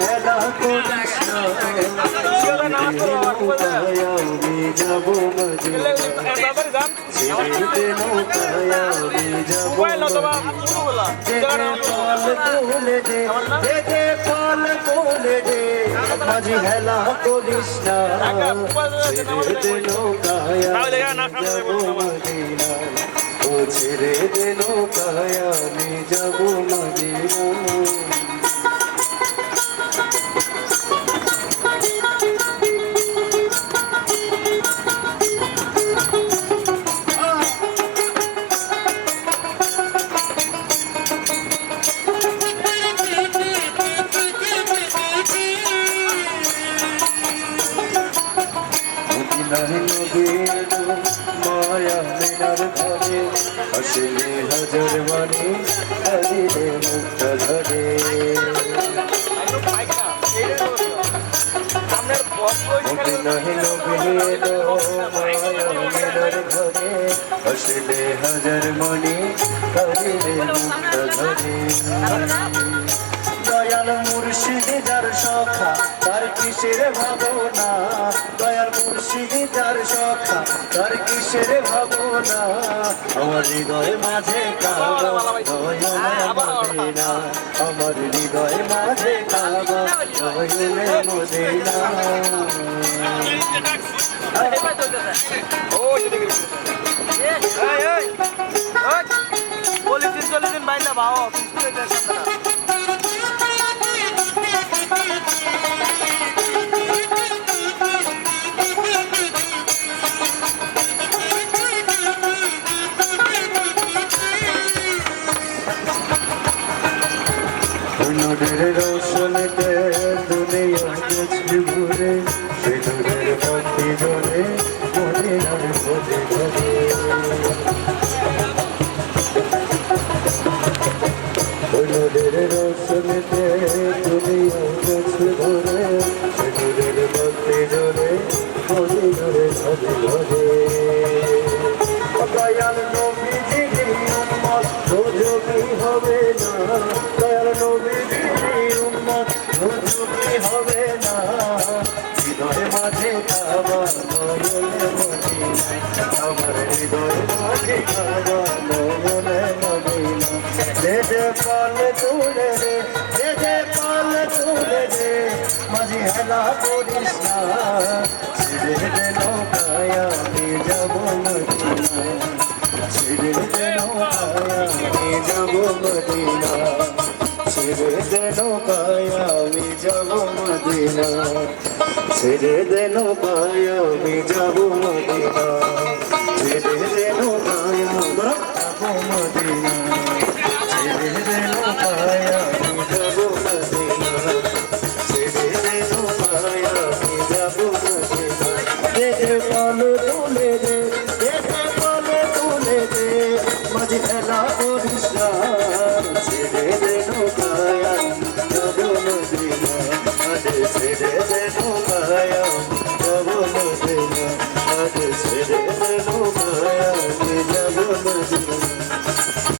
হেলা করিস না নৌকায় আমি যাব মদিনা ছেড়ে দে নৌকায় আমি যাব দে পাল কোলে দে মাঝি হেলা করিস না ছেড়ে দে নৌকায় আমি যাব মদিনা ও ছেড়ে দে নৌকায় আমি যাব মদিনা মায়া মিনার ধরে আসলে হাজার মানে হরিরে মুক্ত ধরে আসলে হাজার মানে হরিরে মুক্ত ধরে দয়াল মুর্শিদ যার সখা তার কিসের ভাবনা দয়াল মুর্শিদ যার সখা তার কিসের ভাবনা আমার হৃদয় মাঝে কাবা মদিনা আমার হৃদয় মাঝে কাবা মদিনা চলে দিন বাইন্দা ভাও নূরের রোশনীতে দুনিয়া গেছে ঘুরে সে নূরের বাতি জ্বলে মদিনার খোঁজে ধরে নূরের রোশনীতে দুনিয়া গেছে ঘুরে সে নূরের বাতি জ্বলে মদিনার খোঁজে ধরে দয়াল নবীজি উম্মত রোজকি হবে না দয়াল নবীজি উম্মত রোজকি হবে না হৃদয় মাঝে কাবা নয়নে মদিনা আমার হৃদয় মাঝে কাবা নয়নে মদিনা দে দে পাল তুলে দে দে দে পাল তুলে দে মাঝে হেলা করিস না ছেড়ে দে নৌকায় আমি যাব মদিনা ছেড়ে দে নৌকায় আমি যাব মদিনা ছেড়ে দে নৌকায় আমি যাব মদিনা ছেড়ে দে নৌকায় আমি যাব মদিনা ছেড়ে দে নৌকায় যাব মদিনা